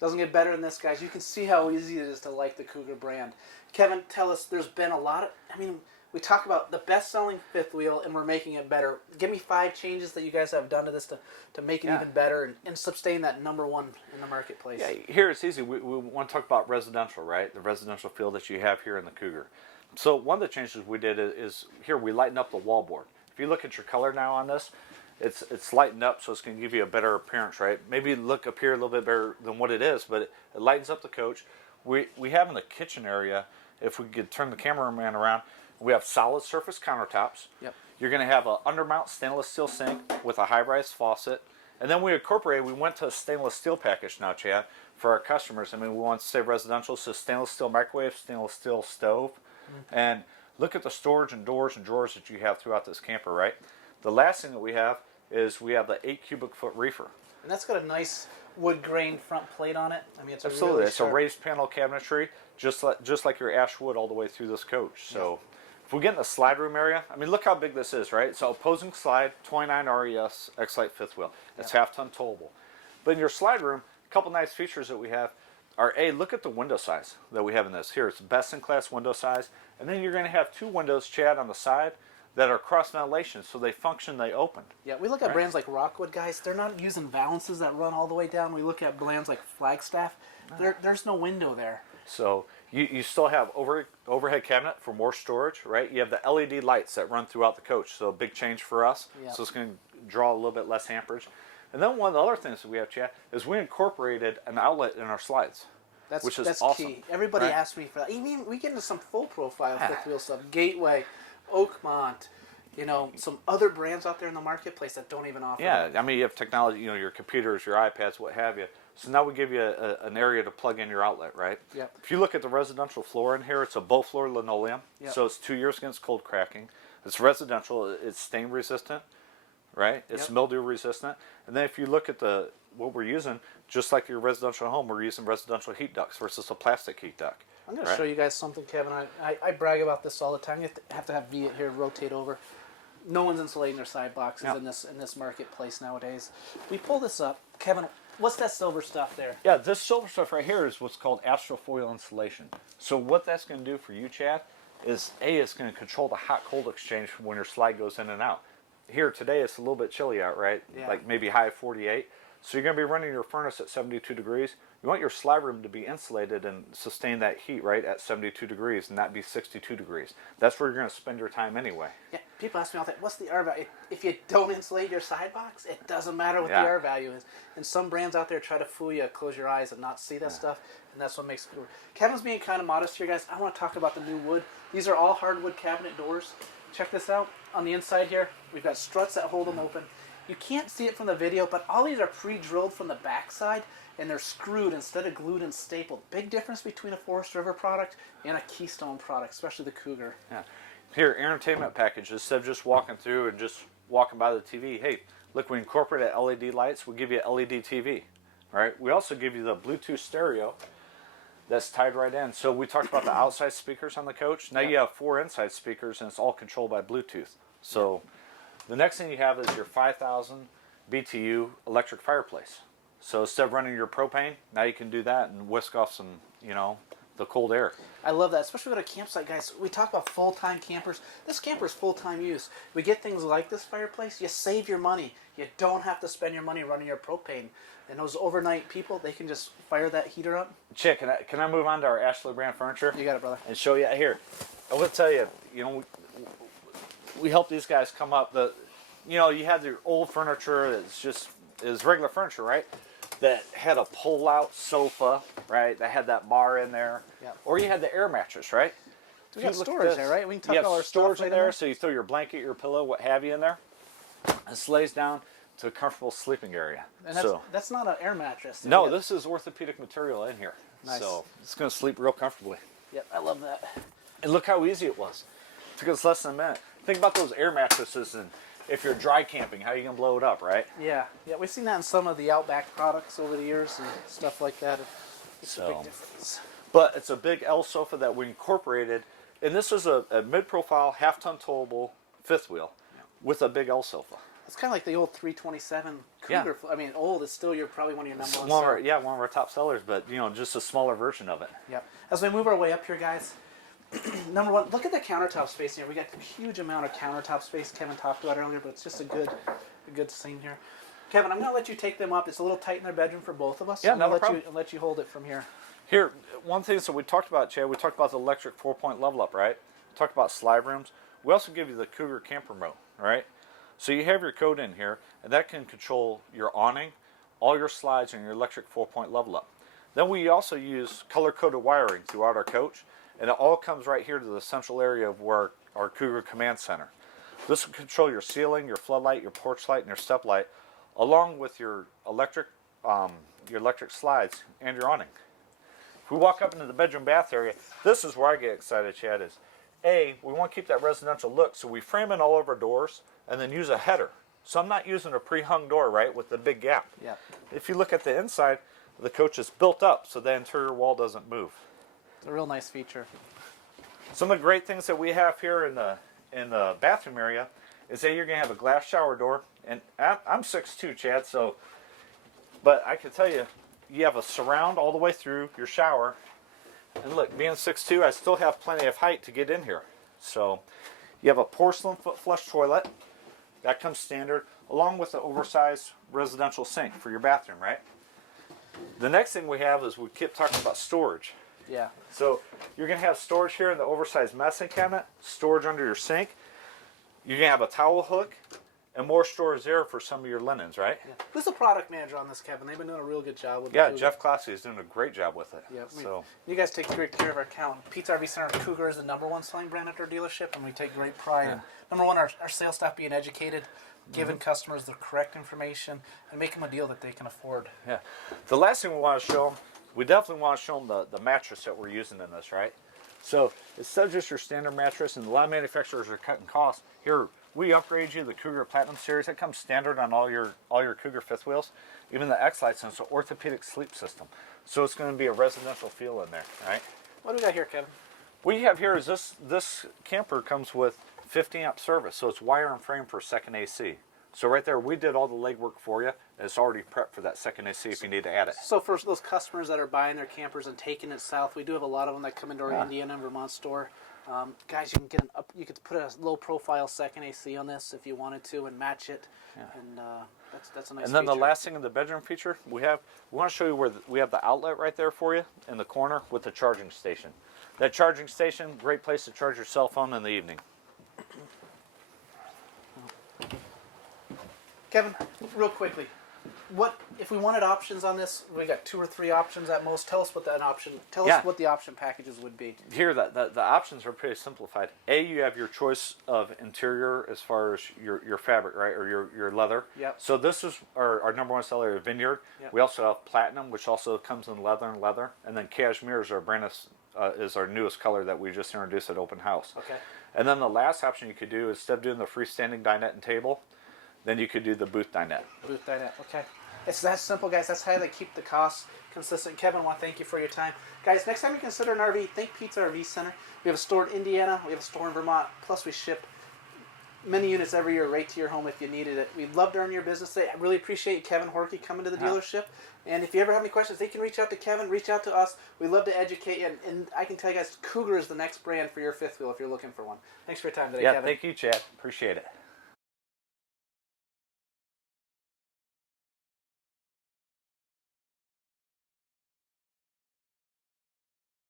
Doesn't get better than this, guys. You can see how easy it is to like the Cougar brand. Kevin, tell us, there's been a lot of, we talk about the best-selling fifth wheel, and we're making it better. Give me 5 changes that you guys have done to this to make it even better and sustain that #1 in the marketplace. Yeah, here it's easy. We want to talk about residential, right? The residential feel that you have here in the Cougar. So one of the changes we did is here we lighten up the wallboard. If you look at your color now on this, it's lightened up, so it's going to give you a better appearance, right? Maybe look up here a little bit better than what it is, but it lightens up the coach. We have in the kitchen area, if we could turn the cameraman around, we have solid surface countertops. Yep. You're going to have an undermount stainless steel sink with a high-rise faucet. And then we went to a stainless steel package now, Chad, for our customers. We want to say residential, so stainless steel microwave, stainless steel stove. Mm-hmm. And look at the storage and doors and drawers that you have throughout this camper, right? The last thing that we have is we have the 8 cubic foot reefer. And that's got a nice wood grain front plate on it. It's absolutely. Really it's a raised panel cabinetry, just like your Ashwood all the way through this coach. So if we get in the slide room area, look how big this is, right? So opposing slide, 29 RES X-lite fifth wheel. It's half-ton towable. But in your slide room, a couple nice features that we have are, look at the window size that we have in this. Here, it's best-in-class window size. And then you're going to have 2 windows, Chad, on the side that are cross ventilation, so they function, they open. Yeah, we look at brands like Rockwood, guys. They're not using valances that run all the way down. We look at brands like Flagstaff. There's no window there. So you still have overhead cabinet for more storage, right? You have the LED lights that run throughout the coach, so a big change for us. Yep. So it's going to draw a little bit less amperage. And then one of the other things that we have, Chad, is we incorporated an outlet in our slides. Which is awesome. Key. Everybody asks me for that. We get into some full profile fifth wheel stuff. Gateway, Oakmont, some other brands out there in the marketplace that don't even offer that. You have technology, your computers, your iPads, what have you. So now we give you an area to plug in your outlet, right? Yep. If you look at the residential floor in here, it's a bow floor linoleum. Yep. So it's 2 years against cold cracking. It's residential. It's stain resistant, right? It's mildew resistant. And then if you look at what we're using, just like your residential home, we're using residential heat ducts versus a plastic heat duct. I'm going to show you guys something, Kevin. I brag about this all the time. You have to have Viet here rotate over. No one's insulating their side boxes in this marketplace nowadays. We pull this up. Kevin, what's that silver stuff there? Yeah, this silver stuff right here is what's called Astral foil insulation. So what that's going to do for you, Chad, is it's going to control the hot-cold exchange when your slide goes in and out. Here today it's a little bit chilly out, right? Yeah. Like maybe high 48. So you're going to be running your furnace at 72 degrees. You want your slide room to be insulated and sustain that heat, right, at 72 degrees and not be 62 degrees. That's where you're going to spend your time anyway. Yeah, people ask me all the time, what's the R value? If you don't insulate your side box, it doesn't matter what the R value is. And some brands out there try to fool you, close your eyes and not see that stuff, and that's what makes it cool. Kevin's being kind of modest here, guys. I want to talk about the new wood. These are all hardwood cabinet doors. Check this out. On the inside here, we've got struts that hold them open. You can't see it from the video, but all these are pre-drilled from the backside, and they're screwed instead of glued and stapled. Big difference between a Forest River product and a Keystone product, especially the Cougar. Yeah. Here, entertainment package, instead of just walking through and just walking by the TV, hey, look, we incorporated LED lights, we give you a LED TV. All right? We also give you the Bluetooth stereo that's tied right in. So we talked about the outside speakers on the coach. Now you have 4 inside speakers, and it's all controlled by Bluetooth. So the next thing you have is your 5,000 Btu Electric Fireplace. So instead of running your propane, now you can do that and whisk off some, the cold air. I love that, especially with a campsite, guys. We talk about full-time campers. This camper is full-time use. We get things like this fireplace, you save your money. You don't have to spend your money running your propane. And those overnight people, they can just fire that heater up. Chick, can I move on to our Astral brand furniture? You got it, brother. And show you here. I will tell you, we help these guys come up. You had your old furniture that's just is regular furniture, right? That had a pull-out sofa, right? That had that bar in there. Yep. Or you had the air mattress, right? We got storage there, right? We can tuck you have all our storage stuff in there, so you throw your blanket, your pillow, what have you in there. It lays down to a comfortable sleeping area. And that's not an air mattress. No, this is orthopedic material in here. Nice. So it's going to sleep real comfortably. Yep, I love that. And look how easy it was. It took us less than a minute. Think about those air mattresses, and if you're dry camping, how are you going to blow it up, right? Yeah, we've seen that in some of the Outback products over the years and stuff like that. It's a big difference. But it's a big L sofa that we incorporated, and this is a mid-profile, half-ton towable fifth wheel with a big L sofa. It's kind of like the old 327 Cougar. I mean, old is still probably one of your number one sellers. Yeah, one of our top sellers, but just a smaller version of it. Yep. As we move our way up here, guys, number one, look at the countertop space here. We got a huge amount of countertop space Kevin talked about earlier, but it's just a good scene here. Kevin, I'm going to let you take them up. It's a little tight in their bedroom for both of us. Yeah, no problem. I'll let you hold it from here. Here, one thing that we talked about, Chad, we talked about the electric 4-point level up, right? We talked about slide rooms. We also give you the Cougar camper remote, right? So you have your code in here, and that can control your awning, all your slides, and your electric 4-point level up. Then we also use color-coded wiring throughout our coach, and it all comes right here to the central area of where our Cougar Command Center. This will control your ceiling, your floodlight, your porch light, and your step light, along with your electric slides and your awning. If we walk up into the bedroom bath area, this is where I get excited, Chad, is we want to keep that residential look, so we frame in all of our doors and then use a header. So I'm not using a pre-hung door, right, with the big gap. Yeah. If you look at the inside, the coach is built up, so the interior wall doesn't move. It's a real nice feature. Some of the great things that we have here in the bathroom area is that you're going to have a glass shower door, and I'm 6'2", Chad, but I can tell you, you have a surround all the way through your shower, and look, being 6'2", I still have plenty of height to get in here. So you have a porcelain foot flush toilet. That comes standard, along with the oversized residential sink for your bathroom, right? The next thing we have is we keep talking about storage. Yeah. So you're going to have storage here in the oversized medicine cabinet, storage under your sink. You're going to have a towel hook, and more storage there for some of your linens, right? Yeah. Who's the product manager on this, Kevin? They've been doing a real good job with it. Yeah, Jeff Classy is doing a great job with it. Yeah, So you guys take great care of our account. Pete's RV Center Cougar is the #1 selling brand at our dealership, and we take great pride in, number one, our sales staff being educated, giving customers the correct information, and making them a deal that they can afford. yeah, the last thing we want to show them, we definitely want to show them the mattress that we're using in this, right? So instead of just your standard mattress, and a lot of manufacturers are cutting costs, here we upgrade you the Cougar Platinum Series. That comes standard on all your Cougar fifth wheels. Even the X-Lite, it's an orthopedic sleep system. So it's going to be a residential feel in there, right? What do we got here, Kevin? What you have here is this camper comes with 50 amp service, so it's wire and frame for second AC. So right there, we did all the legwork for you. It's already prepped for that second AC if you need to add it. So for those customers that are buying their campers and taking it south, we do have a lot of them that come into our Indiana and Vermont store. Guys, you can get you could put a low profile second AC on this if you wanted to and match it, and that's a nice. And then feature. the last thing in the bedroom feature we want to show you where we have the outlet right there for you in the corner with the charging station. That charging station, great place to charge your cell phone in the evening. Kevin, real quickly, what if we wanted options on this? We got 2 or 3 options at most. Tell us what that option. Tell us what the option packages would be. Here, the options are pretty simplified. You have your choice of interior as far as your fabric, right, or your leather. Yep. So this is our #1 seller, Vineyard. Yep. We also have Platinum, which also comes in leather, and then Cashmere is our is our newest color that we just introduced at Open House. Okay. And then the last option you could do, instead of doing the freestanding dinette and table, then you could do the booth dinette. Booth dinette. Okay. It's that simple, guys. That's how they keep the costs consistent. Kevin, I want to thank you for your time. Guys, next time you consider an RV, think Pete's RV Center. We have a store in Indiana. We have a store in Vermont. Plus, we ship many units every year right to your home if you needed it. We'd love to earn your business today. I really appreciate Kevin Horkey coming to the dealership. And if you ever have any questions, they can reach out to Kevin, reach out to us. We'd love to educate you. And I can tell you guys, Cougar is the next brand for your fifth wheel if you're looking for one. Thanks for your time today, Kevin. Yeah, thank you, Chad. Appreciate it.